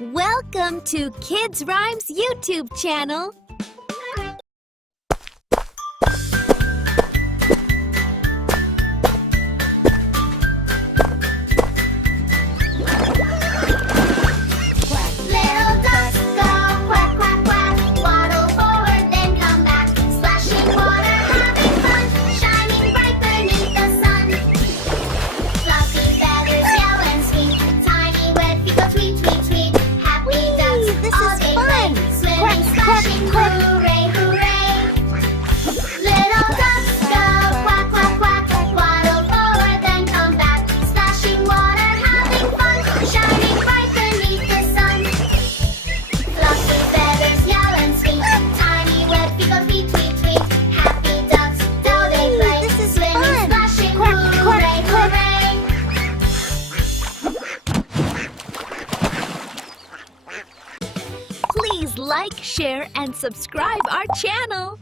Welcome to Kids Rhymes YouTube channel. Little ducks go quack, quack, quack. Waddle forward, then come back. Splashing water, having fun. Shining bright beneath the sun. Fluffy feathers, yell and squeak. Tiny wet feet go tweet, tweet, tweet. Happy ducks, this all is day fun. play. Swimming, splashing, hooray, hooray. Little ducks go quack, quack, quack. Waddle forward, then come back. Splashing water, having fun. Shining bright beneath the sun. Fluffy feathers, yell and squeak. Tiny wet feet go tweet, tweet, tweet. Happy ducks, do they play. This is Swimming, fun. splashing, Quack, hooray, quack, hooray. Please like, share, and subscribe our channel.